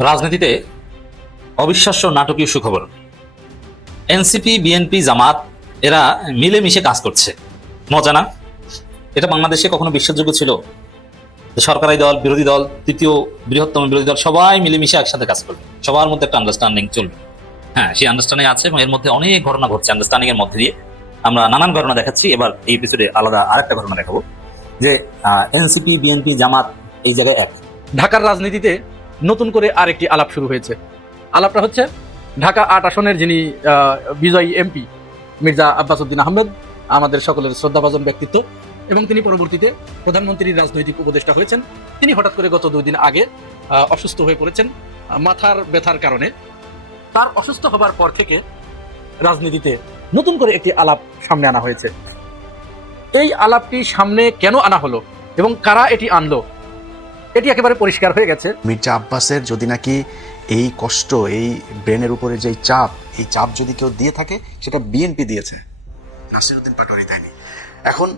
রাজনীতিতে অবিশ্বাস্য নাটকীয় সুখবর। এনসিপি, বিএনপি, জামাত এরা মিলেমিশে কাজ করছে। মজা না? এটা বাংলাদেশে কখনো বিশ্বাসযোগ্য ছিল? সরকারি দল, বিরোধী দল, তৃতীয় বৃহত্তম বিরোধী দল সবাই মিলেমিশে একসাথে কাজ করবে, সবার মধ্যে একটা আন্ডারস্ট্যান্ডিং চলবে। হ্যাঁ, সেই আন্ডারস্ট্যান্ডিং আছে এবং এর মধ্যে অনেক ঘটনা ঘটছে। আন্ডারস্ট্যান্ডিং এর মধ্যে দিয়ে আমরা নানান ঘটনা দেখাচ্ছি। এবার এই এপিসোডে আলাদা আরেকটা ঘটনা দেখাবো যে এনসিপি, বিএনপি, জামাত এই জায়গায় এক। ঢাকার রাজনীতিতে নতুন করে আরেকটি আলাপ শুরু হয়েছে। আলাপটা হচ্ছে ঢাকা ৮ আসনের যিনি বিজয়ী এমপি মির্জা আব্বাস উদ্দিন আহমেদ, আমাদের সকলের শ্রদ্ধাভাজন ব্যক্তিত্ব, এবং তিনি পরবর্তীতে প্রধানমন্ত্রীর রাজনৈতিক উপদেষ্টা হয়েছেন। তিনি হঠাৎ করে গত 2 দিন আগে অসুস্থ হয়ে পড়েছেন মাথার ব্যথার কারণে। তার অসুস্থ হবার পর থেকে রাজনীতিতে নতুন করে একটি আলাপ সামনে আনা হয়েছে। এই আলাপটি সামনে কেন আনা হলো এবং কারা এটি আনলো, এটি একেবারে পরিষ্কার হয়ে গেছে। মির্জা আব্বাসের যদি নাকি এই কষ্ট, এই ব্রেনের উপরে যে চাপ, এই চাপ যদি কেউ দিয়ে থাকে সেটা বিএনপি দিয়েছে, নাসিরউদ্দিন পাটোয়ারি দেয়নি। এখন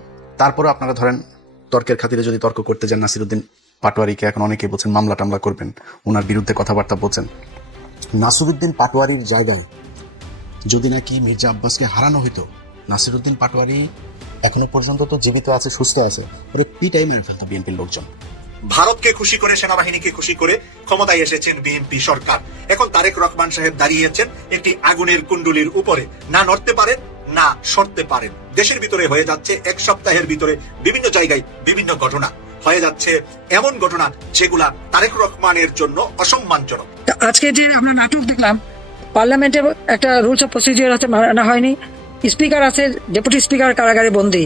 তারপরে আপনারা ধরেন তর্কের খাতিরে যদি তর্ক করতে যান, নাসিরউদ্দিন পাটোয়ারিকে এখন অনেকে বলছেন মামলা টামলা করবেন, ওনার বিরুদ্ধে কথাবার্তা বলছেন। নাসিরউদ্দিন পাটোয়ারির জায়গায় যদি নাকি মির্জা আব্বাসকে হারানো হইতো, নাসিরউদ্দিন পাটোয়ারি এখনো পর্যন্ত তো জীবিত আছে, সুস্থ আছে, ওরে পিটাই মেরে ফেলতো বিএনপির লোকজন। ভারতকে খুশি করে, সেনাবাহিনীকে খুশি করে ক্ষমতায় এসেছেন বিএনপি সরকার। এখন তারেক রহমান সাহেব দাঁড়িয়েছেন একটি আগুনের কুণ্ডুলির উপরে, না নড়তে পারেন না সরতে পারেন। দেশের ভিতরে হয়ে যাচ্ছে এক সপ্তাহের ভিতরে বিভিন্ন জায়গায় বিভিন্ন ঘটনা হয়ে যাচ্ছে, এমন ঘটনা যেগুলা তারেক রহমানের জন্য অসম্মানজনক। আজকে যে আমরা নাটক দেখলাম, পার্লামেন্টে একটা রুলস অফ প্রসিডিওর আছে, মানা হয়নি। স্পিকার আছে, ডেপুটি স্পিকার কারাগারে বন্দী,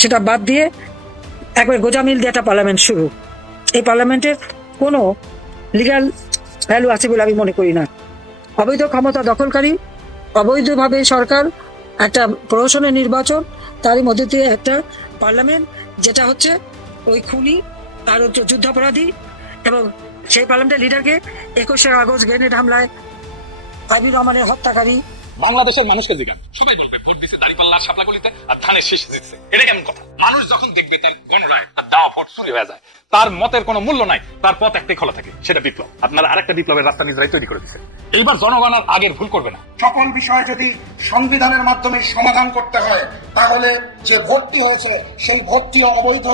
সেটা বাদ দিয়ে একবার গোজামিল দিয়ে একটা পার্লামেন্ট শুরু। এই পার্লামেন্টের কোনো লিগ্যাল ভ্যালু আছে বলে আমি মনে করি না। অবৈধ ক্ষমতা দখলকারী, অবৈধভাবে সরকার, একটা প্রহসনের নির্বাচন, তারই মধ্যে দিয়ে একটা পার্লামেন্ট যেটা হচ্ছে ওই খুনি আর যুদ্ধাপরাধী, এবং সেই পার্লামেন্টের লিডারকে 21শে আগস্ট গ্রেনেড হামলায় আইবি রহমানের হত্যাকারী। বাংলাদেশের মানুষকে জিজ্ঞাসা, সবাই বলবে ভোট দিচ্ছে দাঁড়িপাল্লার শাপলাগুলিতে আর ধানের শীষে জিতছে। এটা কেমন কথা? মানুষ যখন দেখবে তার গণরায়, তার দেওয়া ভোট চুরি হয়ে যায়, তার মতের কোনো মূল্য নাই, তার পথ একটাই খোলা থাকে, সেটা বিপ্লব। আপনারা আরেকটা বিপ্লবের রাস্তা নিজেরাই তৈরি করে দিচ্ছেন। এইবার জনগণ আর আগের ভুল করবে না। সকল বিষয় যদি সংবিধানের মাধ্যমে সমাধান করতে হয়, তাহলে যে ভোটটি হয়েছে সেই ভোটটিও অবৈধ,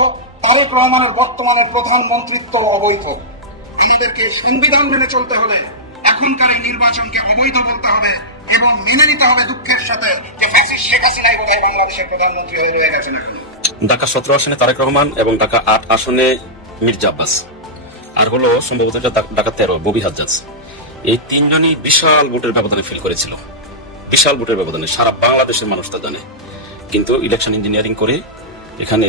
তারেক রহমানের বর্তমানের প্রধানমন্ত্রিত্ব অবৈধ। আমাদেরকে সংবিধান মেনে চলতে হলে এখনকার এই নির্বাচনকে অবৈধ বলতে হবে এবং মেনে নিতে হবে দুঃখের সাথে যে ফ্যাসিস্ট শেখ হাসিনাই বোধহয় বাংলাদেশের প্রধানমন্ত্রী হয়ে রয়ে গেছেন এখন। ঢাকা 17 আসনে তারেক রহমান এবং ঢাকা 8 আসনে মির্জা আব্বাস, আর হলো সম্ভবত ঢাকা 13 ববি হাজ্জাজ। এই তিনজনই বিশাল ভোটের ব্যবধানে ফিল করেছিল, বিশাল ভোটের ব্যবধানে, সারা বাংলাদেশের মানুষ তা জানে। কিন্তু ইলেকশন ইঞ্জিনিয়ারিং করে এখানে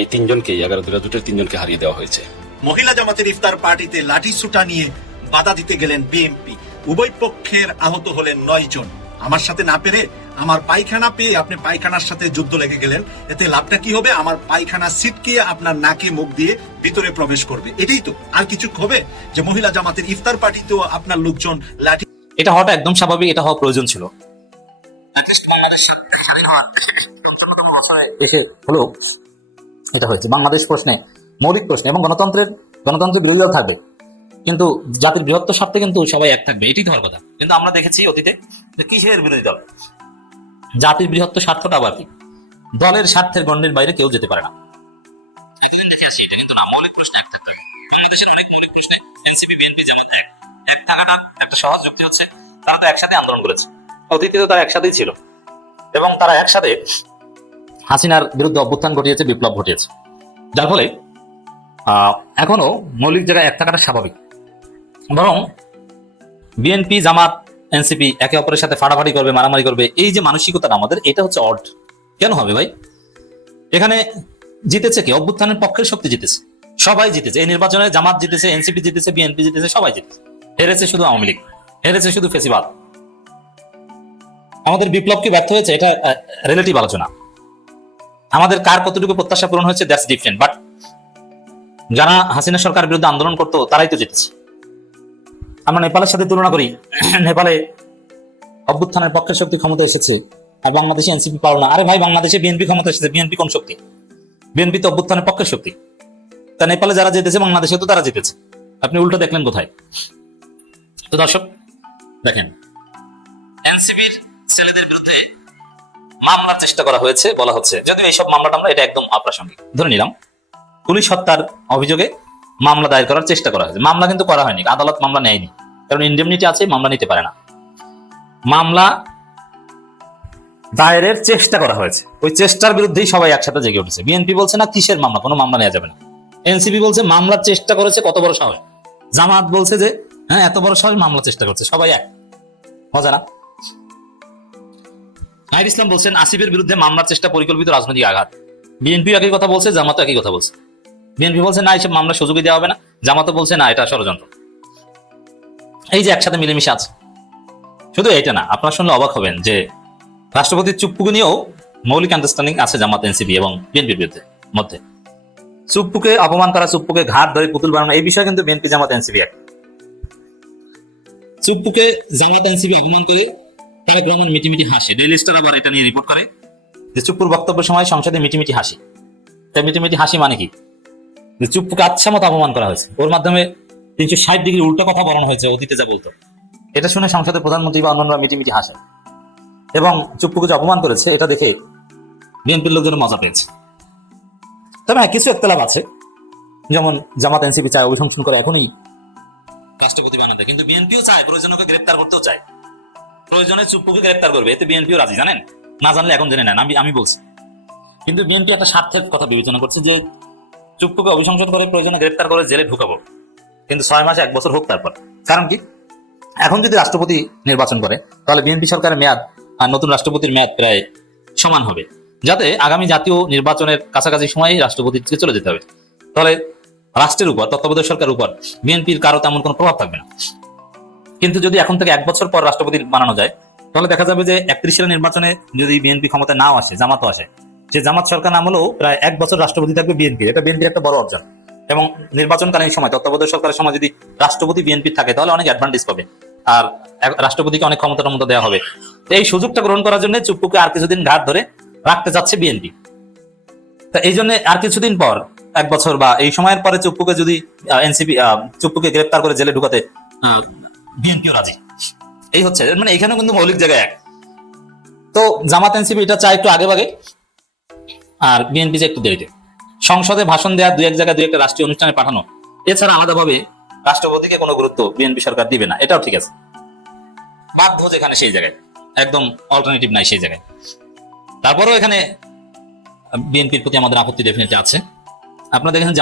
এই তিনজনকে 11 জোটের তিনজনকে হারিয়ে দেওয়া হয়েছে। মহিলা জামাতের ইফতার পার্টিতে লাঠি সুটা নিয়ে বাধা দিতে গেলেন বিএনপি, উভয় পক্ষের আহত হলেন 9 জন। আমার সাথে না পেরে আমার পায়খানা পেয়ে আপনি পায়খানার সাথে যুদ্ধ লেগে গেলেন, এতে লাভটা কি হবে? আমার পায়খানা ছিটকিয়ে আপনার নাকে মুখ দিয়ে ভিতরে প্রবেশ করবে, এটাই তো। আর কিছু হবে? যে মহিলা জামাতের ইফতার পার্টিতেও আপনার লোকজন লাঠি। এটা হওয়াটা একদম স্বাভাবিক, এটা হওয়া প্রয়োজন ছিল। এসে হলো এটা হয়েছে বাংলাদেশ প্রশ্নে, মৌলিক প্রশ্নে, এবং গণতন্ত্রের বিরোধী দল থাকবে, কিন্তু জাতির বৃহত্তর স্বার্থে কিন্তু সবাই এক থাকবে, এটাই তো হওয়ার কথা। কিন্তু আমরা দেখেছি অতীতে কিসের বিরোধী দল, জাতির বৃহত্তর স্বার্থটা আবার কি, দলের স্বার্থের গণ্ডির বাইরে কেউ যেতে পারে না। এটা কিন্তু না, মৌলিক প্রশ্নে এক থাকতে হবে। বাংলাদেশের অনেক মৌলিক প্রশ্নে এনসিপি, বিএনপি জামাত এক থাকাটা একটা সহজ যুক্তি হচ্ছে তারা তো একসাথে আন্দোলন করেছে, অতীতে তো তারা একসাথেই ছিল, এবং তারা একসাথে হাসিনার বিরুদ্ধে অভ্যুত্থান ঘটিয়েছে, বিপ্লব ঘটিয়েছে, যার ফলে এখনো মৌলিক জায়গায় এক থাকাটা স্বাভাবিক। বরং বিএনপি, জামাত, এনসিপি একে অপরের সাথে ফাড়াফাড়ি করবে, মারামারি করবে, এই যে মানসিকতাটা আমাদের, এটা হচ্ছে অড। কেন হবে ভাই? এখানে জিতেছে কি? অভ্যুত্থানের পক্ষের শক্তি জিতেছে, সবাই জিতেছে এই নির্বাচনে। জামাত জিতেছে, এনসিপি জিতেছে, বিএনপি জিতেছে, সবাই জিতেছে। হেরেছে শুধু আওয়ামী লীগ, হেরেছে শুধু ফেসিবাদ। আমাদের বিপ্লব কি ব্যর্থ হয়েছে? এটা রিলেটিভ আলোচনা। আমাদের কার কতটুকু প্রত্যাশা পূরণ হয়েছে, দ্যাটস ডিফারেন্ট। বাট যারা হাসিনা সরকারের বিরুদ্ধে আন্দোলন করতো তারাই তো জিতেছে। আমরা নেপালের সাথে তুলনা করি, নেপালে অভ্যুত্থানের পক্ষের শক্তি ক্ষমতা এসেছে আর বাংলাদেশে এনসিপি পারল না। আরে ভাই, বাংলাদেশে বিএনপি ক্ষমতা এসেছে, বিএনপি কোন শক্তি? বিএনপি তো অভ্যুত্থানের পক্ষের শক্তি। তা নেপালে যারা জিতেছে বাংলাদেশে তো তারা জিতেছে, আপনি উল্টো দেখলেন কোথায়? তো দর্শক দেখেন, এনসিবির ছেলেদের বিরুদ্ধে মামলার চেষ্টা করা হয়েছে বলা হচ্ছে, যদিও এইসব মামলা টামলা এটা একদম অপ্রাসঙ্গিক। ধরে নিলাম পুলিশ হত্যার অভিযোগে মামলা দায়ের করার চেষ্টা করা হয়েছে, মামলা কিন্তু করা হয়নি, আদালত মামলা নেয়নি, কারণ ইন্ডেমনিটি আছে, মামলা নিতে পারে না। মামলা দায়েরের চেষ্টা করা হয়েছে, ওই চেষ্টার বিরুদ্ধেই সবাই একসাথে জেগে উঠেছে। বিএনপি বলছে না কিসের মামলা, কোনো মামলা নেওয়া যাবে না। এনসিপি বলছে মামলার চেষ্টা করেছে, কত বড় সাহস। জামাত বলছে যে হ্যাঁ এত বড় সাহস, মামলা চেষ্টা করছে, সবাই এক। মজা না? নাহিদ ইসলাম বলছেন আসিফের বিরুদ্ধে মামলার চেষ্টা পরিকল্পিত রাজনৈতিক আঘাত। বিএনপি একই কথা বলছে, জামাতও একই কথা বলছে। বিএনপি বলছে না এইসব মামলা সুযোগই দেওয়া হবে না, জামাতও বলছে না এটা ষড়যন্ত্র। এই যে একসাথে মিলেমিশে আছে। শুধু এটা না, আপনারা শুনলে অবাক হবেন যে রাষ্ট্রপতির চুপ্পুকে নিয়েও মৌলিক আন্ডারস্ট্যান্ডিং আছে জামাত, এনসিপি এবং বিএনপির বিরুদ্ধে মধ্যে। চুপ্পুকে অপমান করা, চুপ্পুকে ঘাট ধরে পুতুল বানানো, এই বিষয়ে কিন্তু বিএনপি জামাত এনসিপি এক। চুপ্পুকে জামাত এনসিপি অপমান করে তারেক রহমান মিটিমিটি হাসি। ডেইলি স্টার আবার এটা নিয়ে রিপোর্ট করে যে চুপ্পুর বক্তব্যের সময় সংসদে মিটিমিটি হাসি। তাই মিটিমিটি হাসি মানে কি? যে চুপ্পুকে আচ্ছা মতো অপমান করা হয়েছে, ওর মাধ্যমে 360 ডিগ্রি উল্টো কথা বলানো হয়েছে, অতীতে যা বলতো। এটা শুনে সংসদে প্রধানমন্ত্রী বা অন্যান্যরা মিটিমিটি হাসে এবং চুপ্পুকে যে অপমান করেছে এটা দেখে বিএনপির লোকজন মজা পেয়েছে। তবে হ্যাঁ, কিছু একতলাপ আছে, যেমন জামাত এনসিপি চায় অভিশংসন করে এখনই রাষ্ট্রপতি বানাতে, কিন্তু বিএনপিও চায় প্রয়োজনে ওকে গ্রেপ্তার করতেও চায়, প্রয়োজনে চুপ্পুকে গ্রেপ্তার করবে, এতে বিএনপিও রাজি। জানেন, না জানলে এখন জেনে নেন, আমি বলছি। কিন্তু বিএনপি একটা স্বার্থের কথা বিবেচনা করছে যে চুপ্পুকে অভিশংসন করে প্রয়োজনে গ্রেপ্তার করে জেলে ঢুকাবো, কিন্তু 6 মাস 1 বছর হোক তারপর। কারণ কি, এখন যদি রাষ্ট্রপতি নির্বাচন করে তাহলে বিএনপি সরকারের মেয়াদ আর নতুন রাষ্ট্রপতির মেয়াদ প্রায় সমান হবে, যাতে আগামী জাতীয় নির্বাচনের কাছাকাছি সময়ে রাষ্ট্রপতিকে চলে যেতে হবে। তাহলে রাষ্ট্রের উপর, তত্ত্বাবধায়ক সরকারের উপর বিএনপির কারো তেমন কোনো প্রভাব থাকবে না। কিন্তু যদি এখন থেকে 1 বছর পর রাষ্ট্রপতি বানানো যায়, তাহলে দেখা যাবে যে 31 সালের নির্বাচনে যদি বিএনপি ক্ষমতায় নাও আসে, জামাতও আসে, সে জামাত সরকার আমলেও প্রায় 1 বছর রাষ্ট্রপতি থাকবে বিএনপি। এটা বিএনপির একটা বড় অর্জন। এবং নির্বাচনকালীন সময়, তত্ত্বাবধায়ক সরকারের সময় যদি রাষ্ট্রপতি বিএনপি থাকে তাহলে অনেক অ্যাডভান্টেজ পাবে, আর রাষ্ট্রপতিকে অনেক ক্ষমতা দেওয়া হবে। এই সুযোগটা গ্রহণ করার জন্য চুপ্পুকে আর কিছুদিন ঘাট ধরে রাখতে চাচ্ছে বিএনপি। তা এই জন্য আর কিছুদিন পর, 1 বছর বা এই সময়ের পরে চুপ্পুকে যদি এনসিপি চুপ্পুকে গ্রেপ্তার করে জেলে ঢুকাতে বিএনপিও রাজি। এই হচ্ছে, মানে এখানে কিন্তু মৌলিক জায়গায় এক। তো জামাত এনসিপি এটা চায় একটু আগে ভাগে, আর বিএনপি যে একটু দেরিতে। সংসদে ভাষণ দেওয়া, 2-1 জায়গায় 2-1টা রাষ্ট্রীয় অনুষ্ঠানে পাঠানো, এছাড়া আলাদাভাবে রাষ্ট্রপতিকে কোনো গুরুত্ব বিএনপি সরকার দিবে না, এটাও ঠিক আছে। বাধ্য যেখানে সেই জায়গায়, একদম অল্টারনেটিভ নাই সেই জায়গায়। তারপরেও এখানে বিএনপির প্রতি আমাদের আপত্তি ডেফিনেটলি আছে। আপনারা দেখেন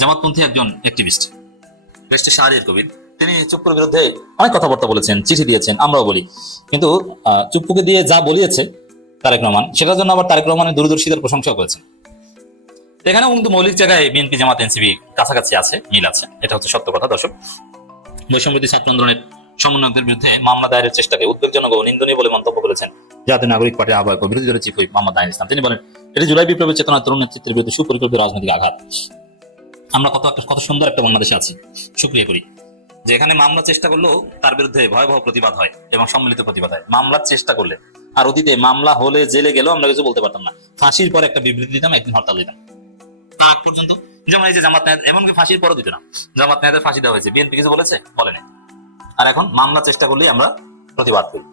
জামাতপন্থী একজন অ্যাক্টিভিস্ট বেস্টে শাহরিয়ার কবির, তিনি চুপ্পুর বিরুদ্ধে অনেক কথাবার্তা বলেছেন, চিঠি দিয়েছেন, আমরাও বলি। কিন্তু চুপ্পুকে দিয়ে যা বলিয়েছে তারেক রহমান, সেটার জন্য আবার তারেক রহমানের দূরদর্শিতার প্রশংসা করেছেন। এখানেও কিন্তু মৌলিক জায়গায় বিএনপি জামাত এনসিপি কাছাকাছি আছে, মিল আছে, এটা হচ্ছে সত্য কথা। দর্শক, বৈষম্যবিরোধী ছাত্র আন্দোলনের সমন্বয়কদের বিরুদ্ধে মামলা দায়েরের চেষ্টাকে উদ্বেগজনক ও নিন্দনীয় বলে মন্তব্য করেছেন জাতীয় নাগরিক পার্টির আহ্বায়ক ও বিরোধী দলের চিফ হুইপ মোহাম্মদ নাহিদ ইসলাম। তিনি বলেন, এটি জুলাই বিপ্লবের চেতনা তরুণ নেতৃত্বের বিরুদ্ধে সুপরিকল্পিত রাজনৈতিক আঘাত। আমরা কত সুন্দর একটা বাংলাদেশে আছি, শুকরিয়া করি যে এখানে মামলা চেষ্টা করলেও তার বিরুদ্ধে ভয়াবহ প্রতিবাদ হয় এবং সম্মিলিত প্রতিবাদ হয়। মামলার চেষ্টা করলে, আর অতীতে মামলা হলে জেলে গেলেও আমরা কিছু বলতে পারতাম না, ফাঁসির পর একটা বিবৃতি দিতাম, একদিন হরতাল দিতাম। আগ পর্যন্ত যেমন এই যে জামাত নেতা, এমনকি ফাঁসির পরও দিত না, জামাত নেতাদের ফাঁসি দেওয়া হয়েছে, বিএনপি কিছু বলেছে, বলেনি। আর এখন মামলা চেষ্টা করলেই আমরা প্রতিবাদ করি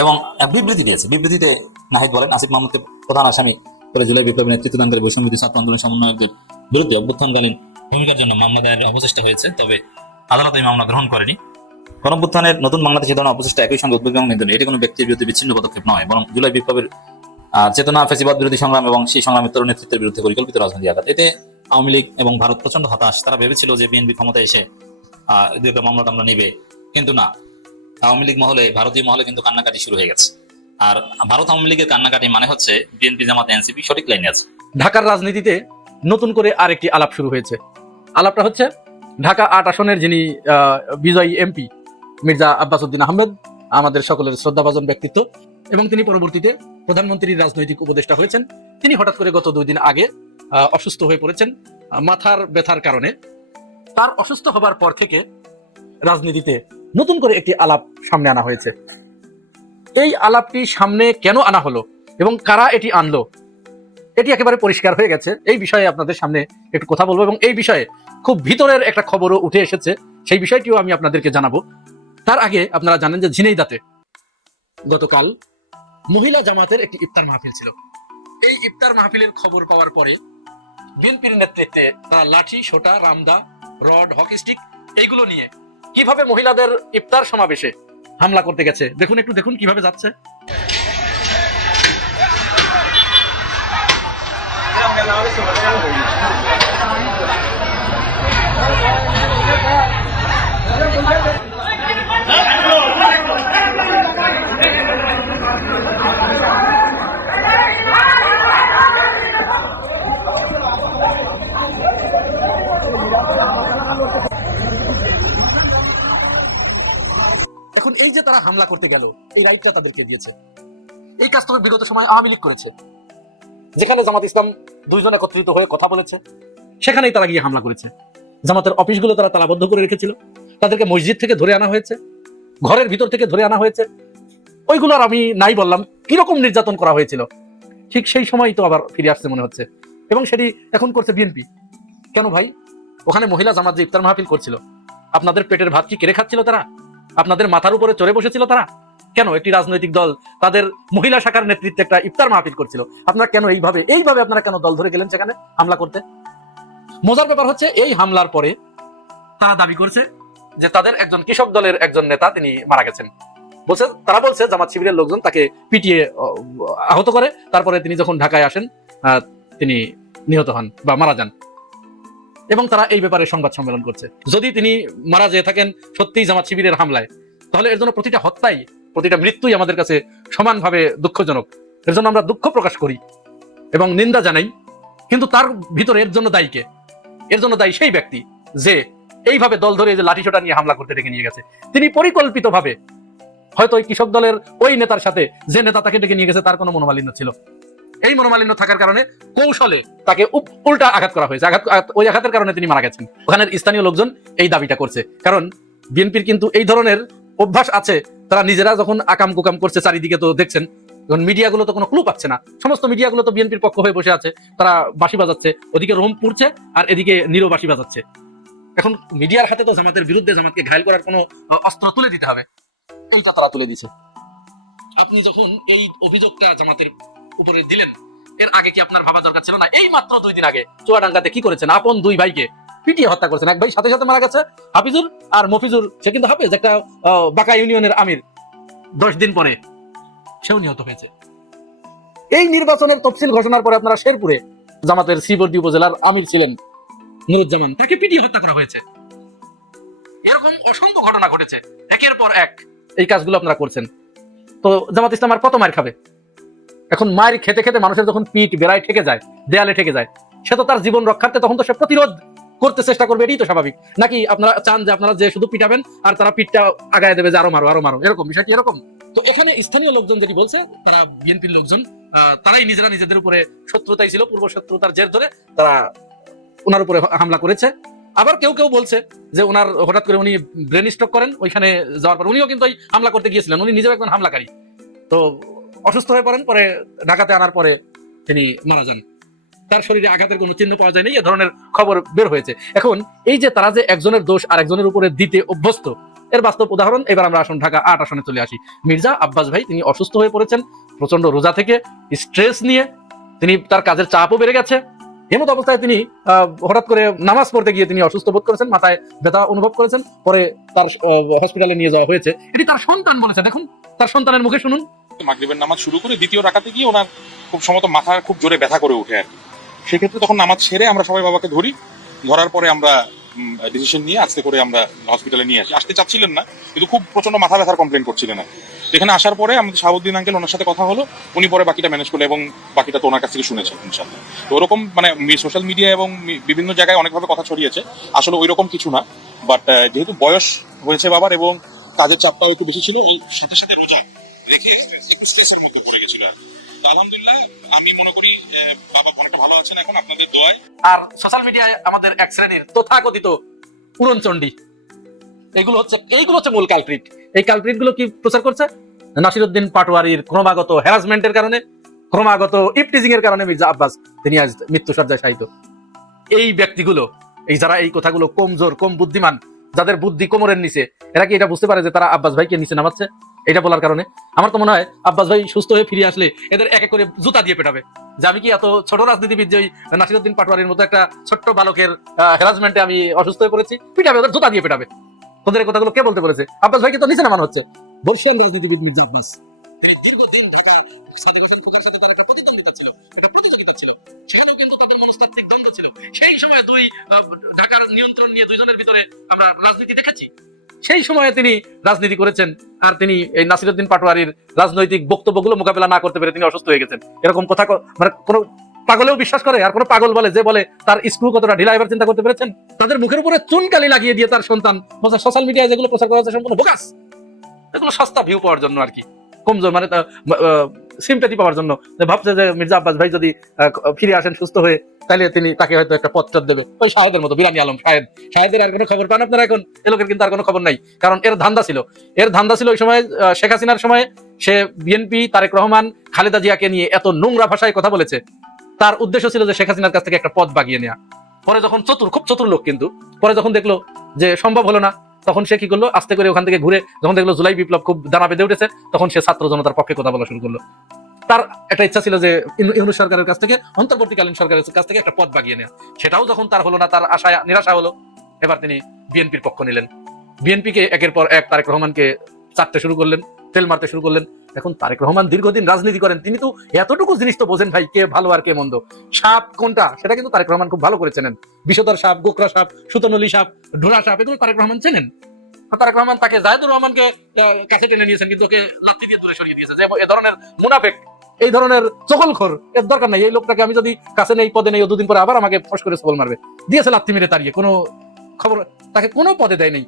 এবং বিবৃতি দিয়েছে। বিবৃতিতে নাহিদ বলেন, আসিফ মাহমুদকে প্রধান আসামি করে জুলাই বিপ্লবের নেতৃত্ব দানকারী বৈষম্যবিরোধী ছাত্র আন্দোলন সমন্বয়কদের বিরুদ্ধে অভ্যুত্থানকালীন ভূমিকার জন্য মামলা দায়েরের অপচেষ্টা হয়েছে, তবে আদালত এই মামলা গ্রহণ করেনি। গণঅভ্যুত্থানের নতুন বাংলাদেশে ধরনের অপচেষ্টা একই সঙ্গে উদ্বেগ এবং নিন্দনীয়। এটি কোনো ব্যক্তির বিরুদ্ধে বিচ্ছিন্ন পদক্ষেপ নয়, বরং জুলাই বিপ্লবের চেতনা, ফ্যাসিবাদ বিরোধী সংগ্রাম এবং সেই সংগ্রামের তরুণ নেতৃত্বের বিরুদ্ধে পরিকল্পিত রাজনৈতিক আঘাত। এতে আওয়ামী লীগ এবং ভারত প্রচন্ড হতাশ। তারা ভেবেছিল যে বিএনপি ক্ষমতায় এসে 2-1টা মামলা টামলা নিবে, কিন্তু না, আওয়ামী লীগ মহলে, ভারতীয় মহলে কিন্তু কান্নাকাটি শুরু হয়ে গেছে। আর ভারত আওয়ামী লীগের কান্নাকাটি মানে হচ্ছে বিএনপি জামাত এনসিপি সঠিক লাইনে আছে। ঢাকার রাজনীতিতে নতুন করে আরেকটি আলাপ শুরু হয়েছে। আলাপটা হচ্ছে ঢাকা 8 আসনের যিনি বিজয়ী এমপি মির্জা আব্বাস উদ্দিন আহমেদ, আমাদের সকলের শ্রদ্ধাভাজন ব্যক্তিত্ব, এবং তিনি পরবর্তীতে প্রধানমন্ত্রীর রাজনৈতিক উপদেষ্টা হয়েছেন। তিনি হঠাৎ করে গত 2 দিন আগে অসুস্থ হয়ে পড়েছেন মাথার ব্যথার কারণে। তার অসুস্থ হবার পর থেকে রাজনীতিতে নতুন করে একটি আলাপ সামনে আনা হয়েছে। এই আলাপটি সামনে কেন আনা হলো এবং কারা এটি আনলো, এটি একেবারে পরিষ্কার হয়ে গেছে। এই বিষয়ে আপনাদের সামনে একটু কথা বলবো এবং এই বিষয়ে খুব ভিতরের একটা খবরও উঠে এসেছে, সেই বিষয়টিও আমি আপনাদেরকে জানাবো। তার আগে আপনারা জানেন যে ঝিনাইদহে গতকাল মহিলা জামাতের একটি ইফতার মাহফিল ছিল। এই ইফতার মাহফিলের খবর পাওয়ার পরে বিএনপির নেতৃত্বে তারা লাঠি, সোটা, রামদা, রড, হকি স্টিক এইগুলো নিয়ে কিভাবে মহিলাদের ইফতার সমাবেশে হামলা করতে গেছে দেখুন, একটু দেখুন কিভাবে যাচ্ছে। এখন এই যে তারা হামলা করতে গেল, এই রাইটটা তাদেরকে দিয়েছে। এই কাজ তবে বিগত সময় আওয়ামী লীগ করেছে, যেখানে জামাত ইসলাম দুইজন একত্রিত হয়ে কথা বলেছে, সেখানেই তারা গিয়ে হামলা করেছে। জামাতের অফিসগুলো তারা তালাবদ্ধ করে রেখেছিল, তাদেরকে মসজিদ থেকে ধরে আনা হয়েছে, ঘরের ভিতর থেকে ধরে আনা হয়েছে। ওইগুলোর আমি নাই বললাম, কিরকম নির্যাতন করা হয়েছিল, ঠিক সেই সময় তো আবার ফিরে আসছে মনে হচ্ছে। এবং সেটি এখন করছে বিএনপি। কেন ভাই? ওখানে মহিলা জামাত যে ইফতার মাহফিল করছিল, আপনাদের পেটের ভাত কি কেড়ে খাচ্ছিল তারা? আপনাদের মাথার উপরে চড়ে বসেছিল তারা? কেন একটি রাজনৈতিক দল তাদের মহিলা শাখার নেতৃত্বে একটা ইফতার মাহফিল করছিল, আপনারা কেন এইভাবে আপনারা কেন দল ধরে গেলেন সেখানে হামলা করতে? মজার ব্যাপার হচ্ছে, এই হামলার পরে তারা দাবি করছে যে তাদের একজন কৃষক দলের একজন নেতা তিনি মারা গেছেন। তারা বলছে জামাত শিবিরের লোকজন তাকে পিটিয়ে আহত করে, তারপরে তিনি যখন ঢাকায় আসেন তিনি নিহত হন বা মারা যান। এবং তারা এই ব্যাপারে সংবাদ সম্মেলন করছে। যদি তিনি মারা যেয়ে থাকেন সত্যিই জামাত শিবিরের হামলায়, তাহলে এর জন্য প্রতিটা হত্যাই, প্রতিটা মৃত্যুই আমাদের কাছে সমানভাবে দুঃখজনক। এর জন্য আমরা দুঃখ প্রকাশ করি এবং নিন্দা জানাই। কিন্তু তার ভিতরে এর জন্য দায়ী কে? এর জন্য দায়ী সেই ব্যক্তি যে এইভাবে দল ধরে যে লাঠিসোঁটা নিয়ে হামলা করতে ডেকে নিয়ে গেছে। তিনি পরিকল্পিতভাবে হয়তো ওই কৃষক দলের ওই নেতার সাথে, যে নেতা তাকে ডেকে নিয়ে গেছে তার কোনো মনোমালিন্য ছিল, এই মনোমালিন্য থাকার কারণে কৌশলে তাকে উল্টা আঘাত করা হয়েছে। ওই আঘাতের কারণে তিনি মারা গেছেন। ওখানের স্থানীয় লোকজন এই দাবিটা করছে, কারণ বিএনপির কিন্তু এই ধরনের অভ্যাস আছে। তারা নিজেরা যখন আকাম কুকাম করছে চারিদিকে তো দেখছেন, যখন মিডিয়াগুলো তো কোনো ক্লু পাচ্ছে না, সমস্ত মিডিয়াগুলো তো বিএনপির পক্ষ হয়ে বসে আছে, তারা বাঁশি বাজাচ্ছে, ওদিকে রোম পুড়ছে আর এদিকে নীরব বাঁশি বাজাচ্ছে। এখন মিডিয়ার হাতে তো জামাতের বিরুদ্ধে, জামাতকে ঘায়েল করার কোনো অস্ত্র তুলে দিতে হবে, এইটা তারা তুলে দিচ্ছে। আপনি যখন এই অভিযোগটা জামাতের উপরে দিলেন, এর আগে কি আপনার ভাবা দরকার ছিল না? এই মাত্র 2 দিন আগে চুয়াডাঙ্গাতে কি করেছেন? আপন 2 ভাইকে পিটিয়ে হত্যা করেছেন। এক ভাই সাথে সাথে মারা গেছে, হাফিজুর, আর মফিজুর, সে কিন্তু হাফেজ, একটা বাঁকা ইউনিয়নের আমির, 10 দিন পরে সেও নিহত হয়েছে। এই নির্বাচনের তফসিল ঘোষণার পরে আপনারা শেরপুরে জামাতের শ্রীবর্দী উপজেলার আমির ছিলেন নুরুজ্জামান, তাকে পিটিয়ে হত্যা করা হয়েছে। এরকম অসংখ্য ঘটনা ঘটেছে, একের পর এক এই কাজগুলো আপনারা করছেন। তো জামাত ইসলাম আর কত মার খাবে? এখন মায়ের খেতে খেতে মানুষের যখন পিঠ বেড়ায় ঠেকে যায়, দেয়ালে ঠেকে যায়, সে তো তার জীবন রক্ষার্থে তখন তো সে প্রতিরোধ করতে চেষ্টা করবে, এটাই তো স্বাভাবিক। নাকি আপনারা চান যে আপনারা যে শুধু পিটাবেন আর তারা পিঠটা আগায় দেবে যে আরো মারো আরো মারো, এরকম বিষয়টি এরকম? তো এখানে স্থানীয় লোকজন যেটি বলছে, তারা বিএনপির লোকজন, তারাই নিজেরা নিজেদের উপরে শত্রুতাই ছিল, পূর্ব শত্রুতার জের ধরে তারা ওনার উপরে হামলা করেছে। আবার কেউ কেউ বলছে যে ওনার হঠাৎ করে উনি ব্রেন স্ট্রোক করেন, ওইখানে যাওয়ার পর উনিও কিন্তু হামলা করতে গিয়েছিলেন, উনি নিজেও একজন হামলাকারী, তো অসুস্থ হয়ে পড়েন, পরে ঢাকাতে আনার পরে তিনি মারা যান। তার শরীরে আঘাতের কোনো চিহ্ন পাওয়া যায়নি, এ ধরনের খবর বের হয়েছে। এখন এই যে তারা যে একজনের দোষ আর একজনের উপরে দিতে অভ্যস্ত, এর বাস্তব উদাহরণ এবার আমরা আসুন ঢাকা 8 আসনে চলে আসি। মির্জা আব্বাস ভাই তিনি অসুস্থ হয়ে পড়েছেন, প্রচন্ড রোজা থেকে, স্ট্রেস নিয়ে, তিনি তার কাজের চাপও বেড়ে গেছে। এমত অবস্থায় তিনি হঠাৎ করে নামাজ পড়তে গিয়ে তিনি অসুস্থ বোধ করেছেন, মাথায় ব্যথা অনুভব করেছেন, পরে তার হসপিটালে নিয়ে যাওয়া হয়েছে। এটি তার সন্তান বলেছে, দেখুন তার সন্তানের মুখে শুনুন। মাগরিবের নামাজ শুরু করে দ্বিতীয় রাকাতে গিয়ে ওনার খুব সম্ভবত মাথা খুব জোরে ব্যথা করে ওঠে আর কি। সেক্ষেত্রে তখন নামাজ সেরে আমরা সবাই বাবাকে ধরি, ধরার পরে আমরা ডিসিশন নিয়ে আস্তে করে আমরা হসপিটালে নিয়ে আসি। আসতে চাচ্ছিলেন না, কিন্তু খুব প্রচন্ড মাথা ব্যথার কমপ্লেন করছিলেন আর এখানে আসার পরে আমাদের শাহাবুদ্দিন আঙ্কেল ওনার সাথে কথা হলো, উনি পরে বাকিটা ম্যানেজ করলো এবং বাকিটা তো ওনার কাছ থেকে শুনেছেন ইনশাআল্লাহ। তো ওরকম মানে সোশ্যাল মিডিয়া এবং বিভিন্ন জায়গায় অনেকভাবে কথা ছড়িয়েছে, আসলে ওই রকম কিছু না। বাট যেহেতু বয়স হয়েছে বাবার এবং কাজের চাপটাও একটু বেশি ছিল, এই সাথে সাথে রোজা রেখে একটু স্ট্রেসের মধ্যে পড়ে গেছিল আর তো আলহামদুলিল্লাহ আমি মনে করি বাবা অনেকটা ভালো আছেন এখন আপনাদের দোয়ায়। আর সোশ্যাল মিডিয়ায় আমাদের এক শ্রেণীর তথাকথিত উড়নচণ্ডী, এইগুলো হচ্ছে মূল কালপ্রিট। এই কালপ্রিট গুলো কি প্রচার করছে? নাসিরউদ্দিন পাটোয়ারির ক্রমাগত হ্যারাসমেন্টের কারণে, ক্রমাগত ইফটিজিং এর কারণে মির্জা আব্বাস তিনি আজ মৃত্যু সজ্জায় শায়িত। এই ব্যক্তিগুলো এই যারা এই কথাগুলো কমজোর, কম বুদ্ধিমান, যাদের বুদ্ধি কোমরের নিচে, এরা কি এটা বুঝতে পারে যে তারা আব্বাস ভাইকে নিচে নামাচ্ছে? এটা বলার কারণে আমার তো মনে হয় আব্বাস ভাই সুস্থ হয়ে ফিরে আসলে এদের এক এক করে জুতা দিয়ে পেটাবে, যে আমি কি এত ছোট রাজনীতিবিদ যে ওই নাসিরউদ্দিন পাটোয়ারির মতো একটা ছোট্ট বালকের হ্যারাসমেন্টে আমি অসুস্থ হয়ে পড়েছি, পিটাবে, ওদের জুতা দিয়ে পেটাবে। তোদের এই কথাগুলো কে বলতে বলেছে? আব্বাস ভাইকে তো নিচে নামানো হচ্ছে। বর্ষিয়ান রাজনীতিবিদ মির্জা আব্বাস দীর্ঘদিন ঢাকার সাদেক হোসেন ফুকোর সাথে তার একটা প্রতিদ্বন্দ্বিতা ছিল, একটা প্রতিযোগিতা ছিল, সেখানেও কিন্তু তাদের মনস্তাত্ত্বিক দ্বন্দ্ব ছিল। সেই সময় দুই ঢাকার নিয়ন্ত্রণ নিয়ে দুইজনের ভিতরে আমরা রাজনীতি দেখেছি। সেই সময়ে তিনি রাজনীতি করেছেন, আর তিনি এই নাসিরউদ্দিন পাটোয়ারির রাজনৈতিক বক্তব্যগুলো মোকাবেলা না করতে পেরে তিনি অসুস্থ হয়ে গেছেন। এরকম কথা মানে কোনো পাগলেও বিশ্বাস করে? আর কোনো পাগল বলে যে বলে তার স্ক্রু কতটা ঢিলা, এবার চিন্তা করতে পেরেছেন? তাদের মুখের উপরে চুনকালি লাগিয়ে দিয়ে তার সন্তান সোশ্যাল মিডিয়ায় যেগুলো প্রচার করা হচ্ছে সম্পূর্ণ বোগাস। এগুলো সস্তা ভিউ পাওয়ার জন্য আর কি, কমজোর মানে সিম্প্যাথি পাওয়ার জন্য, ভাবছে যে মির্জা আব্বাস ভাই যদি ফিরে আসেন সুস্থ হয়ে, তাহলে তিনি তাকে হয়তো একটা পথ দেবে। ওই শাহেদের মতো, বিরানি আলম শাহেদের আর কোনো খবর পান আপনারা এখন? এ লোকের কিন্তু আর কোনো খবর নাই, কারণ এর ধান্দা ছিল ওই সময় শেখ হাসিনার সময় সে বিএনপি, তারেক রহমান, খালেদা জিয়াকে নিয়ে এত নোংরা ভাষায় কথা বলেছে। তার উদ্দেশ্য ছিল যে শেখ হাসিনার কাছ থেকে একটা পদ বাগিয়ে নেওয়া। পরে যখন খুব চতুর লোক, কিন্তু পরে যখন দেখলো যে সম্ভব হলো না, তখন সে কি করলো, আস্তে করে ওখান থেকে ঘুরে যখন দেখলো জুলাই বিপ্লব খুব দানা বেঁধে উঠেছে, তখন সে ছাত্র জনতার পক্ষে কথা বলা শুরু করলো। তার একটা ইচ্ছা ছিল যে ইউনূস সরকারের কাছ থেকে, অন্তর্বর্তীকালীন সরকারের কাছ থেকে একটা পদ বাগিয়ে নেওয়া। সেটাও যখন তার হলো না, তার আশায় নিরাশা হলো, এবার তিনি বিএনপির পক্ষ নিলেন। বিএনপিকে একের পর এক তারেক রহমানকে চাটতে শুরু করলেন, তেল মারতে শুরু করলেন। এখন তারেক রহমান দীর্ঘদিন রাজনীতি করেন, তিনি তো এতটুকু জিনিস তো বোঝেন ভাই, কে ভালো আর কে মন্দ, সাপ কোনটা সেটা কিন্তু তারেক রহমান খুব ভালো করে চেনেন। বিষধর সাপ, গোকরা সাপ, সুতনলি সাপ, ঢোড়া সাপ, এগুলো তারেক রহমান চেনেন। তারেক রহমান তাকে জাহেদুর রহমানকে কাছে টেনে নিয়েছেন, কিন্তু ওকে লাথি দিয়ে দূরে সরিয়ে দিয়েছে। এ ধরনের মুনাফেক, এই ধরনের চকলখোর এর দরকার নাই। এই লোকটাকে আমি যদি কাছে নেই, পদে নেই, ও দুদিন পরে আবার আমাকে ফস করে সবল মারবে। দিয়েছে লাথি মেরে তাড়িয়ে, কোনো খবর, তাকে কোনো পদে দেয় নেই।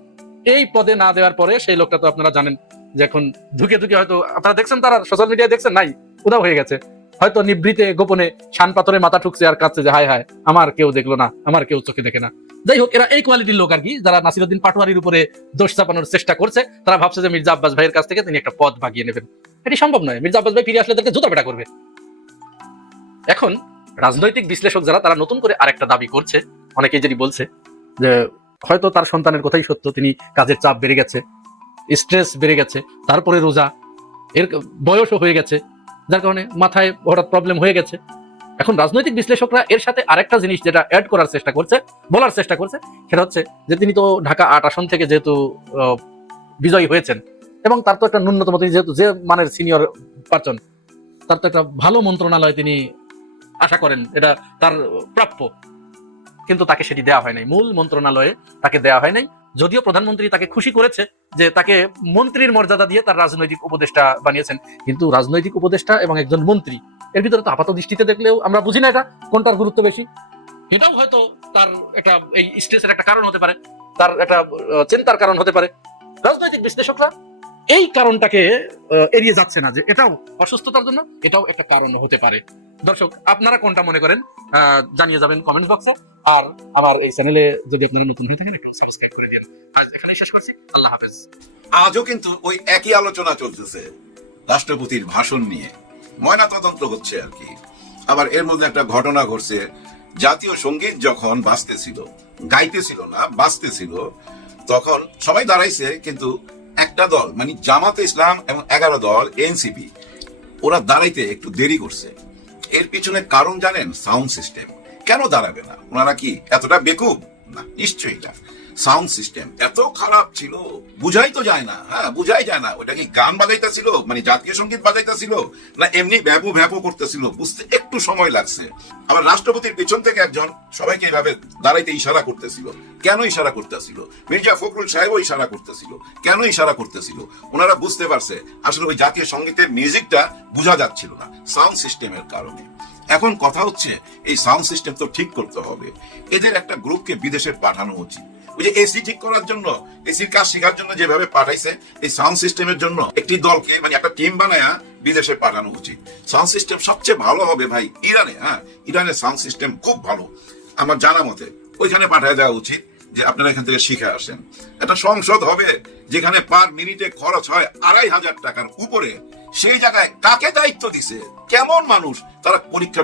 এই পদে না দেওয়ার পরে সেই লোকটা তো আপনারা জানেন যে এখন ধুকে হয়তো আপনারা দেখছেন, তারা সোশ্যাল মিডিয়ায় দেখছেন, নাই উদাও হয়ে গেছে। হয়তো নিভৃতে গোপনে শান পাথরে মাথা ঠুকছে আর কাঁদছে যে হায় হায়, আমার কেউ দেখলো না, আমার কেউ চোখে দেখে না। যাই হোক, এরা এই কোয়ালিটির লোক আর কি, যারা নাসিরউদ্দিন পাটোয়ারির উপরে দোষ চাপানোর চেষ্টা করছে। তারা ভাবছে যে মির্জা আব্বাস ভাইয়ের কাছ থেকে তিনি একটা পদ ভাগিয়ে নেবেন। এটি সম্ভব নয়। মির্জা আব্বাস ভাই ফিরে আসলে তাদেরকে জুতা পেটা করবে। এখন রাজনৈতিক বিশ্লেষক যারা, তারা নতুন করে আরেকটা দাবি করছে, অনেকেই যদি বলছে যে হয়তো তার সন্তানের কথাই সত্য, তিনি কাজের চাপ বেড়ে গেছে, স্ট্রেস বেড়ে গেছে, তারপরে রোজা, এর বয়সও হয়ে গেছে, যার কারণে মাথায় হঠাৎ প্রবলেম হয়ে গেছে। এখন রাজনৈতিক বিশ্লেষকরা এর সাথে আরেকটা জিনিস যেটা অ্যাড করার চেষ্টা করছে, বলার চেষ্টা করছে, সেটা হচ্ছে যে তিনি তো ঢাকা ৮ আসন থেকে যেহেতু বিজয়ী হয়েছেন, এবং তার তো একটা ন্যূনতম, তিনি যেহেতু যে মানের সিনিয়র পার্সন, তার তো একটা ভালো মন্ত্রণালয় তিনি আশা করেন, এটা তার প্রাপ্য, কিন্তু তাকে সেটি দেওয়া হয় নাই। মূল মন্ত্রণালয়ে তাকে দেওয়া হয় নাই, যদিও প্রধানমন্ত্রী তাকে খুশি করেছে যে তাকে মন্ত্রীর মর্যাদা দিয়ে তার রাজনৈতিক উপদেষ্টা বানিয়েছেন। কিন্তু রাজনৈতিক উপদেষ্টা এবং একজন মন্ত্রী, এর ভিতরে তো আপাত দৃষ্টিতে দেখলেও আমরা বুঝি না এটা কোনটার গুরুত্ব বেশি। এটাও হয়তো তার একটা এই স্ট্রেসের একটা কারণ হতে পারে, তার একটা চিন্তার কারণ হতে পারে। রাজনৈতিক বিশ্লেষকরা এই কারণটাকে এড়িয়ে যাচ্ছে না, যে এটাও অসুস্থতার জন্য এটাও একটা কারণ হতে পারে। দর্শক, আপনারা কোনটা মনে করেন জানিয়ে যাবেন কমেন্ট বক্সে। আর আমার এই চ্যানেলে যদি আপনারা নতুন হয়ে থাকেন, একটু সাবস্ক্রাইব করে দিন। আজ এখানেই শেষ করছি, আল্লাহ হাফেজ। আজও কিন্তু ওই একই আলোচনা চলতেছে রাষ্ট্রপতির ভাষণ নিয়ে, ময়নাতদন্ত হচ্ছে আর কি। আবার এর মধ্যে একটা ঘটনা ঘটছে, জাতীয় সঙ্গীত যখন বাজতেছিল, গাইতেছিল না, বাজতেছিল, তখন সবাই দাঁড়াইছে, কিন্তু একটা দল মানে জামাতে ইসলাম এবং 11 দল এনসিপি, ওরা দাঁড়াইতে একটু দেরি করছে। এর পিছনে কারণ জানেন? Sound system. কেন দাঁড়াবে না? ওনারা কি এতটা বেকুব? না, নিশ্চয়ই না। সাউন্ড সিস্টেম এত খারাপ ছিল, বুঝাই তো যায় না। হ্যাঁ, বুঝাই যায় না ওটা কি গান বাজাইতেছিল, মানে জাতীয় সঙ্গীত বাজাইতেছিল, না এমনি ভ্যাপু ভ্যাপু করতেছিল, বুঝতে একটু সময় লাগছে। আবার রাষ্ট্রপতির পিছন থেকে একজন সবাইকে এইভাবে দাঁড়াইতে ইশারা করতেছিল। কেন ইশারা করতেছিল? মির্জা ফখরুল সাহেবও ইশারা করতেছিল। কেন ইশারা করতেছিল? ওনারা বুঝতে পারছে আসলে ওই জাতীয় সঙ্গীতের মিউজিকটা বোঝা যাচ্ছিল না, সাউন্ড সিস্টেমের কারণে। এখন কথা হচ্ছে, এই সাউন্ড সিস্টেম তো ঠিক করতে হবে। এদের একটা গ্রুপকে বিদেশে পাঠানো উচিত। ওই যে এসি ঠিক করার জন্য, এসির কাজ শেখার জন্য যেভাবে পাঠাইছে, এই সাউন্ড সিস্টেমের জন্য একটি দলকে মানে একটা টিম বানায় বিদেশে পাঠানো উচিত। সাউন্ড সিস্টেম সবচেয়ে ভালো হবে ভাই ইরানে। হ্যাঁ, ইরানের সাউন্ড সিস্টেম খুব ভালো আমার জানা মতে, ওইখানে পাঠিয়ে দেওয়া উচিত। যে আপনারা এখান থেকে শিখে আসেন। একটা সংসদ হবে যেখানে পার মিনিটে খরচ হয় 2,500 টাকার উপরে, সেই জায়গায় কাকে দায়িত্ব দিছে? কেমন মানুষ? তারা পরীক্ষা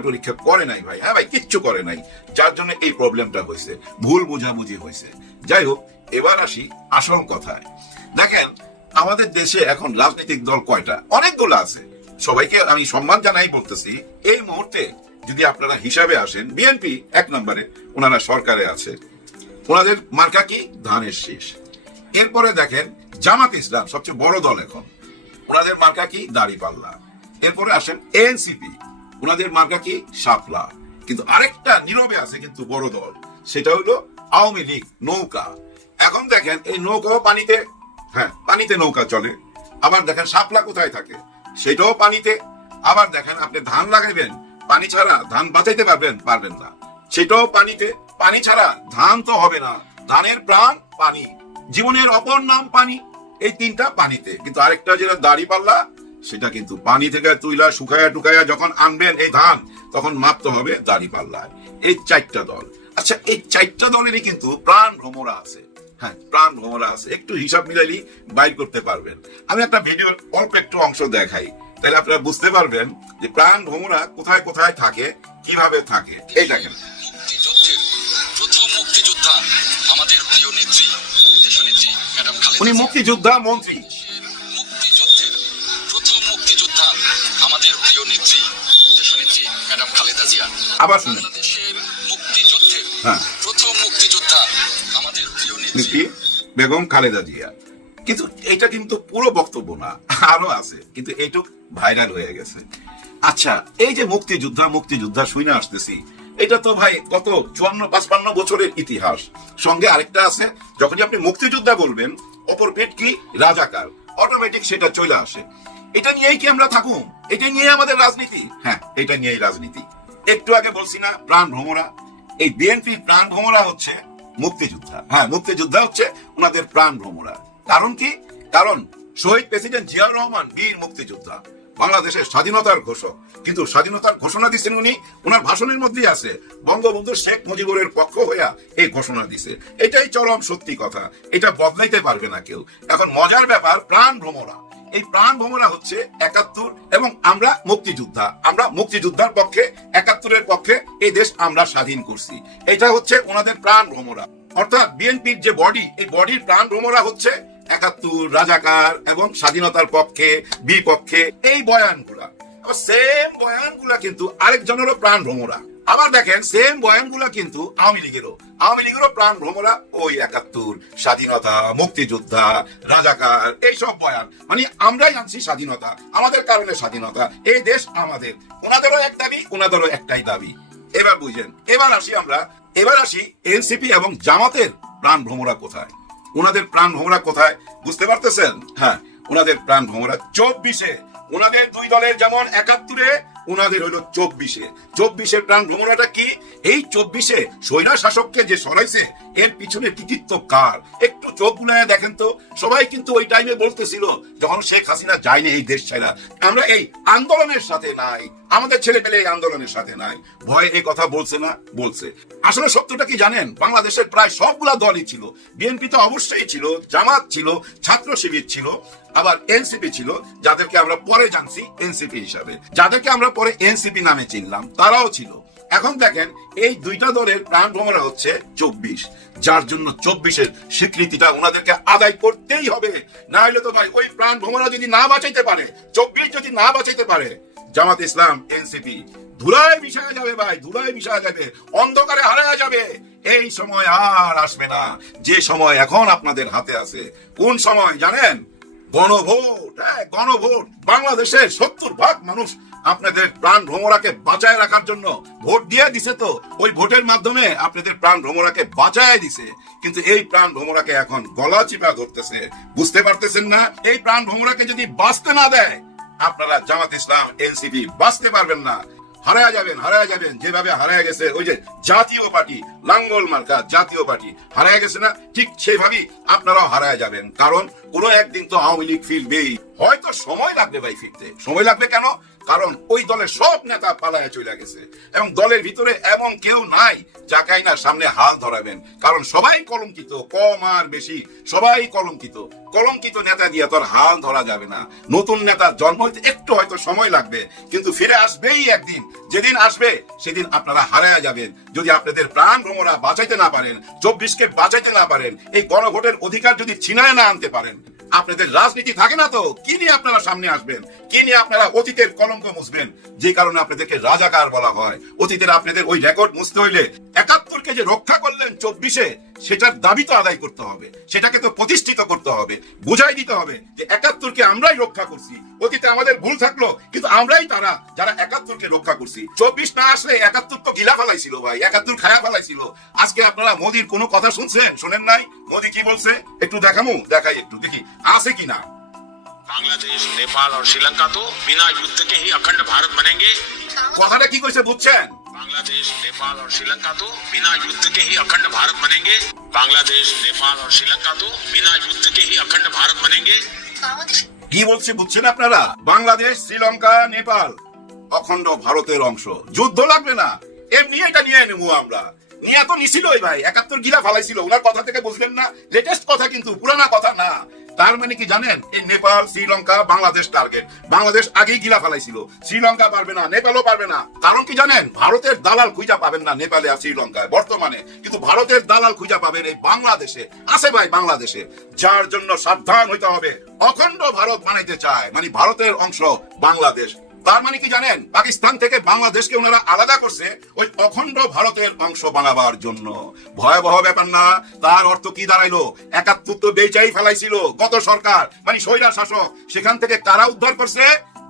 করে নাই ভাই। হ্যাঁ ভাই, কিচ্ছু করে নাই, যার জন্য এই প্রবলেমটা হয়েছে, ভুল বোঝাবুঝি হয়েছে। যাই হোক, এবার আসি আসল কথায়। দেখেন, আমাদের দেশে এখন রাজনৈতিক দল কয়টা? অনেকগুলো আছে। সবাইকে আমি সম্মান জানাই বলতেছি, এই মুহূর্তে যদি আপনারা হিসাবে আসেন, বিএনপি 1 নম্বরে, ওনারা সরকারে আছে, ওনাদের মার্কা কি? ধানের শীষ। এরপরে দেখেন জামাত ইসলাম সবচেয়ে বড় দল এখন, ওনাদের মার্কা কি? দাড়িপাল্লা। এরপরে আসেন এনসিপি, ওনাদের মার্কা কি? শাপলা। কিন্তু আরেকটা নীরবে আছে কিন্তু বড় দল, সেটা হলো আওয়ামী লীগ, নৌকা। এখন দেখেন এই নৌকাও পানিতে, হ্যাঁ পানিতে নৌকা চলে। আবার দেখেন শাপলা কোথায় থাকে? সেটাও পানিতে। আবার দেখেন আপনি ধান লাগাইবেন, পানি ছাড়া ধান বাঁচাইতে পারবেন না, সেটাও পানিতে। পানি ছাড়া ধান তো হবে না। ধানের প্রাণ পানি, জীবনের অপর নাম পানি। এই 3টা পানিতে। কিন্তু আরেকটা যেটা দাড়িপাল্লা, সেটা কিন্তু পানি থেকে তুইলা শুকায়া টুকায়া যখন আনবেন এই ধান, তখন মাপতে হবে দাড়িপাল্লায়। এই 4টা দল। আচ্ছা, এই 4টা দলেরই কিন্তু প্রাণ ভ্রমরা আছে। হ্যাঁ, প্রাণ ভ্রমরা আছে। একটু হিসাব মিলাইলি বাইর করতে পারবেন। আমি একটা ভিডিওর অল্প একটু অংশ দেখাই, তাহলে আপনারা বুঝতে পারবেন যে প্রাণ ভ্রমরা কোথায় কোথায় থাকে, কিভাবে থাকে। এই দেখেন, মুক্তিযুদ্ধের প্রথম মুক্তিযোদ্ধা আমাদের প্রিয় নেত্রী, দেশনেত্রী ম্যাডাম খালেদা উনি জিয়া। মুক্তিযোদ্ধা মন্ত্রী। মুক্তিযুদ্ধের প্রথম মুক্তিযোদ্ধা আমাদের প্রিয় নেত্রী, দেশনেত্রী ম্যাডাম খালেদা জিয়া। আবার শুনেন, বাংলাদেশের মুক্তিযুদ্ধের হ্যাঁ, প্রথম মুক্তিযোদ্ধা আমাদের প্রিয় নেত্রী নেত্রী বেগম খালেদা জিয়া। কিন্তু এটা কিন্তু পুরো বক্তব্য না, আরো আছে, কিন্তু এইটুক ভাইরাল হয়ে গেছে। আচ্ছা, এই যে মুক্তিযোদ্ধা শুনে আসতেছি, এটা তো ভাই কত 54-55 বছরের ইতিহাস। সঙ্গে আরেকটা আছে, যখনই আপনি মুক্তিযোদ্ধা বলবেন, অপর পেট কি? রাজাকার। অটোমেটিক সেটা চলে আসে। এটা নিয়েই কি আমরা থাকুন? এটা নিয়ে আমাদের রাজনীতি? হ্যাঁ, এটা নিয়েই রাজনীতি। একটু আগে বলছি না, প্রাণ ভ্রমরা। এই বিএনপি প্রাণ ভ্রমরা হচ্ছে মুক্তিযোদ্ধা। হ্যাঁ, মুক্তিযোদ্ধা হচ্ছে ওনাদের প্রাণ ভ্রমরা। কারণ কি? কারণ শহীদ প্রেসিডেন্ট জিয়াউর রহমান বীর মুক্তিযোদ্ধা, বাংলাদেশের স্বাধীনতার ঘোষক। কিন্তু স্বাধীনতার ঘোষণা দিচ্ছেন উনি, ওনার ভাষণের মধ্যেই আছে, বঙ্গবন্ধু শেখ মুজিবুরের পক্ষ হইয়া এই ঘোষণা দিছে। এটাই চরম সত্যি কথা, এটা বদলাইতে পারবে না কেউ। এখন মজার ব্যাপার, প্রাণ ভ্রমরা। এই প্রাণ ভ্রমরা হচ্ছে 71 এবং আমরা মুক্তিযোদ্ধা। আমরা মুক্তিযোদ্ধার পক্ষে, 71-এর পক্ষে এই দেশ আমরা স্বাধীন করছি। এটা হচ্ছে ওনাদের প্রাণ ভ্রমরা। অর্থাৎ বিএনপির যে বডি, এই বডির প্রাণ ভ্রমরা হচ্ছে 71, রাজাকার এবং স্বাধীনতার পক্ষে, বিপক্ষে এই বয়ানগুলা। আবার সেম বয়ানগুলা কিন্তু আরেকজনেরও প্রাণ ভ্রমরা। আবার দেখেন, সেম বয়ানগুলা কিন্তু আওয়ামী লীগেরও প্রাণ ভ্রমরা ওই 71, স্বাধীনতা, মুক্তিযোদ্ধা, রাজাকার, এইসব বয়ান। মানে আমরাই আনছি স্বাধীনতা, আমাদের কারণে স্বাধীনতা, এই দেশ আমাদের। ওনাদেরও এক দাবি, ওনাদেরও একটাই দাবি। এবার বুঝেন। এবার আসি এনসিপি এবং জামাতের প্রাণ ভ্রমরা কোথায়। ওনাদের প্রাণ ভ্রমরা কোথায় বুঝতে পারতেছেন? হ্যাঁ, ওনাদের প্রাণ ভ্রমরা 24-এ। ওনাদের দুই দলের যেমন 71-এ, ওনাদের হইল 24-এর প্রাণ ভ্রমরাটা কি? এই 24-এ স্বৈরা শাসককে যে সরাইছে, এর পিছনে কৃতিত্ব কার? একটু চোখ বুলায় দেখেন তো। সবাই কিন্তু ওই টাইমে বলতেছিল, যখন শেখ হাসিনা যায়নি এই দেশ ছাড়া, আমরা এই আন্দোলনের সাথে নাই, আমাদের ছেলে পেলে এই আন্দোলনের সাথে নাই। ভয় এই কথা বলছে না? বলছে। আসলে সত্যটা কি জানেন? বাংলাদেশের প্রায় সবগুলা দলই ছিল। বিএনপি তো অবশ্যই ছিল, জামাত ছিল, ছাত্র শিবির ছিল, আবার এনসিপি ছিল, যাদেরকে আমরা পরে জানছি এনসিপি হিসাবে, যাদেরকে আমরা পরে এনসিপি নামে চিনলাম, তারাও ছিল। এখন দেখেন, এই দুইটা দলের প্রাণ ভ্রমরা হচ্ছে 24, যার জন্য 24-এর স্বীকৃতিটা ওনাদেরকে আদায় করতেই হবে। না হলে তো ভাই, ওই প্রাণ ভ্রমরা যদি না বাঁচাইতে পারে, 24 যদি না বাঁচাইতে পারে, জামাত ইসলাম, এনসিপি ধুলায় মিশায়া যাবে ভাই, ধুলায় মিশায়া যাবে, অন্ধকারে হারায়া যাবে। এই সময় আর আসবে না, যে সময় এখন আপনাদের হাতে আছে। কোন সময় জানেন? গণভোট। গণভোট। বাংলাদেশের 70% মানুষ আপনাদের প্রাণ ভ্রমরাকে বাঁচায় রাখার জন্য ভোট দিয়ে দিছে। তো ওই ভোটের মাধ্যমে আপনাদের প্রাণ ভ্রমরাকে বাঁচায় দিছে। কিন্তু এই প্রাণ ভ্রমরাকে এখন গলা চিপা ধরতেছে। বুঝতে পারতেছেন না? এই প্রাণ ভ্রমরাকে যদি বাঁচতে না দেয়, আপনারা জামাত ইসলাম, এনসিপি বাঁচতে পারবেন না। হারায়া যাবেন, যেভাবে হারায়া গেছে ওই যে জাতীয় পার্টি, লাঙ্গল মার্কা জাতীয় পার্টি হারায়া গেছে না, ঠিক সেইভাবেই আপনারাও হারায়া যাবেন। কারণ কোনো একদিন তো আওয়ামী লীগ ফিরবেই। হয়তো সময় লাগবে ভাই ফিরতে। সময় লাগবে কেন? কারণ ওই দলের সব নেতা পালায় চলে গেছে এবং দলের ভিতরে এমন কেউ নাই যাকে না সামনে হাল ধরাবেন, কারণ সবাই কলঙ্কিত, কম আর বেশি সবাই কলঙ্কিত। কলঙ্কিত নেতা দিয়ে তোর হাল ধরা যাবে না। নতুন নেতা জন্ম হইতে একটু হয়তো সময় লাগবে, কিন্তু ফিরে আসবেই একদিন। যেদিন আসবে সেদিন আপনারা হারায়া যাবেন যদি আপনাদের প্রাণ ভ্রমরা বাঁচাইতে না পারেন, 24কে বাঁচাইতে না পারেন, এই গণভোটের অধিকার যদি ছিনায় না আনতে পারেন। আপনাদের রাজনীতি থাকে না তো কি নিয়ে আপনারা সামনে আসবেন, কি নিয়ে আপনারা অতীতের কলঙ্ক মুছবেন, যে কারণে আপনাদেরকে রাজাকার বলা হয়। অতীতের আপনাদের ওই রেকর্ড মুছতে হইলে 71কে যে রক্ষা করলেন 24-এ, সেটার দাবি তো আদায় করতে হবে, সেটাকে তো প্রতিষ্ঠিত করতে হবে, বুঝাই দিতে হবে যে 71কে আমরাই রক্ষা করছি। অতীতে আমাদের ভুল থাকলো, কিন্তু আমরাই তারা যারা 71কে রক্ষা করছি। 24 না আসলে 71 তো গিলা ফেলাইছিল ভাই, 71 খায়া ফেলাইছিল। আজকে আপনারা মোদির কোনো কথা শুনছেন? শোনেন নাই? মোদি কি বলছে একটু দেখাই একটু দেখি আছে কিনা। बांग्लादेश नेपाल और श्रीलंका तो बिना युद्ध के ही अखंड भारत बनेंगे। কথাটা কি কইছে বুঝছেন? बांग्लादेश नेपाल और श्रीलंका तो बिना युद्ध के ही अखंड भारत बनेंगे। बांग्लादेश नेपाल और श्रीलंका तो बिना युद्ध के ही अखंड भारत बनेंगे। কি বলছে বুঝছেন আপনারা? বাংলাদেশ, শ্রীলঙ্কা, নেপাল অখণ্ড ভারতের অংশ। যুদ্ধ লাগবে না, এমনি এটা নিয়ে নেবো আমরা। নিয়ে তো নিছিলই ভাই, 71 গিলা ফালাইছিল। ওনার কথা থেকে বুঝলেন না? লেটেস্ট কথা, কিন্তু পুরানা কথা না। তার মানে কি জানেন? এই নেপাল, শ্রীলঙ্কা, বাংলাদেশ টার্গেট। বাংলাদেশ আগেই গিলা ফালাইছিল, শ্রীলঙ্কা পারবে না, নেপালও পারবে না। কারণ কি জানেন? ভারতের দালাল খুঁজা পাবেন না নেপালে আর শ্রীলঙ্কায় বর্তমানে, কিন্তু ভারতের দালাল খুঁজা পাবেন এই বাংলাদেশে। আছে ভাই বাংলাদেশে, যার জন্য সাবধান হইতে হবে। অখণ্ড ভারত বানাইতে চায়, মানে ভারতের অংশ বাংলাদেশ। তার মানে কি জানেন? পাকিস্তান থেকে বাংলাদেশকে ওনারা আলাদা করছে ওই অখণ্ড ভারতের অংশ বানাবার জন্য। ভয়াবহ ব্যাপার না? তার অর্থ কি দাঁড়াইলো? 71 তো বেচাই ফেলাইছিল গত সরকার, মানে স্বৈরা শাসক। সেখান থেকে কারা উদ্ধার করছে?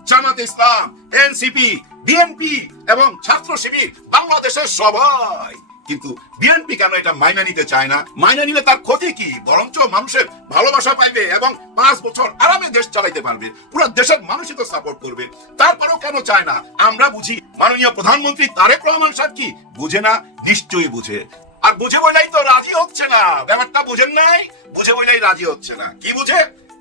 জামাতে ইসলাম, এনসিপি, বিএনপি এবং ছাত্র শিবির, বাংলাদেশের সবাই। কিন্তু বিএনপি কেন এটা মাইনা নিতে চায় না? মাইনা নিলে তার ক্ষতি কি? বরঞ্চ মানুষের ভালোবাসা পাইবে এবং 5 বছর আরামে দেশ চালাইতে পারবে। পুরো দেশের মানুষই তো সাপোর্ট করবে। তারপরেও কেন চায় না? আমরা বুঝি। মাননীয় প্রধানমন্ত্রী তারেক রহমান সাহেব কি বুঝে না? নিশ্চয়ই বুঝে। আর বুঝে বলেই তো রাজি হচ্ছে না। ব্যাপারটা বুঝেন নাই? বুঝে বলেই রাজি হচ্ছে না। কি বুঝে?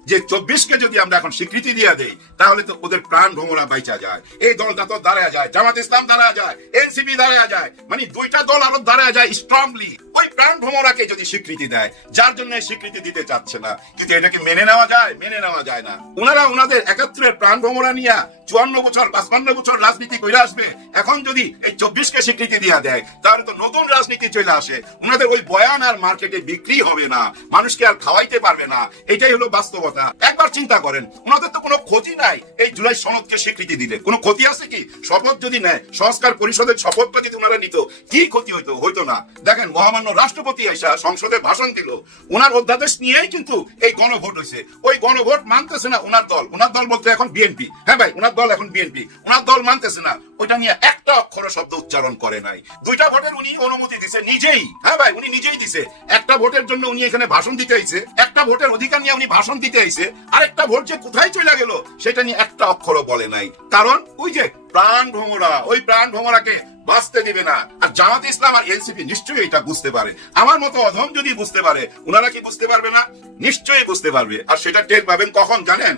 যে 24কে যদি আমরা এখন স্বীকৃতি দিয়ে দেই, তাহলে তো ওদের প্রাণ ভ্রমরা বাইচা যায়। এই দলটা তো দাঁড়ায় যায়, জামাত ইসলাম দাঁড়ায় যায়, এনসিপি দাঁড়ায় যায়, মানে দুইটা দল আরো দাঁড়ায় যায় স্ট্রংলি। ওই প্রাণ ভ্রমরাকে যদি স্বীকৃতি দেয়, যার জন্য স্বীকৃতি দিতে চাচ্ছে না, কিন্তু এটাকে মেনে নেওয়া যায়? মেনে নেওয়া যায় না। ওনারা ওনাদের 71-এর প্রাণ ভ্রমরা নিয়ে 54 বছর 55 বছর রাজনীতি করে আসবে। এখন যদি এই 24কে স্বীকৃতি দিয়ে দেয়, তাহলে তো নতুন রাজনীতি চলে আসে। ওনাদের ওই বয়ান আর মার্কেটে বিক্রি হবে না, মানুষকে আর খাওয়াইতে পারবে না। এটাই হলো বাস্তবতা। একবার চিন্তা করেন, ওনাদের তো কোনো ক্ষতি নাই এই জুলাই সনদকে স্বীকৃতি দিলে। কোনো ক্ষতি আছে কি? শপথ যদি নেয়, সংস্কার পরিষদের শপথটা যদি ওনারা নিত, কি ক্ষতি হইতো? হইতো না। দেখেন, মহামান্য রাষ্ট্রপতি আইসা সংসদে ভাষণ দিল, ওনার অধ্যাদেশ নিয়েই কিন্তু এই গণভোট হয়েছে। ওই গণভোট মানতেছে না ওনার দল। ওনার দল বলতে এখন বিএনপি। হ্যাঁ ভাই, ওনার দল এখন বিএনপি। ওনার দল মানতেছে না। ওইটা নিয়ে একটা অক্ষর শব্দ উচ্চারণ করে নাই। 2টা ভোটের উনি অনুমতি দিছে নিজেই। হ্যাঁ ভাই, উনি নিজেই দিছে। একটা ভোটের জন্য উনি এখানে ভাষণ দিতে আইছে, একটা ভোটের অধিকার নিয়ে উনি ভাষণ দিতে আইছে। আরেকটা ভোট যে কোথায় চলে গেল সেটা নিয়ে একটা অক্ষরও বলে নাই। কারণ ওই যে প্রাণ ভ্রমরা, ওই প্রাণ ভ্রমরাকে বাঁচতে দিবে না। আর জামাত ইসলাম আর এনসিপি নিশ্চয়ই এটা বুঝতে পারে। আমার মতো অধম যদি বুঝতে পারে, ওনারা কি বুঝতে পারবে না? নিশ্চয়ই বুঝতে পারবে। আর সেটা টের পাবেন কখন জানেন?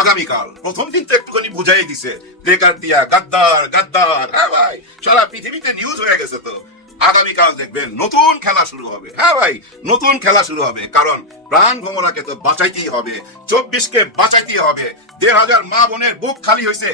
আগামীকাল। প্রথম দিন তো একটুখানি বুঝাই দিছে, প্লেকার্ড দিয়া গাদ্দার গাদ্দার। হ্যাঁ ভাই, সারা পৃথিবীতে নিউজ হয়ে গেছে তো। আগামীকাল দেখবেন নতুন খেলা শুরু হবে। হ্যাঁ ভাই, নতুন খেলা শুরু হবে। কারণ প্রাণ ভ্রমরাকে তো বাঁচাইতেই হবে, 24কে বাঁচাইতেই হবে। 1,500 মা বোনের বুক খালি হয়েছে।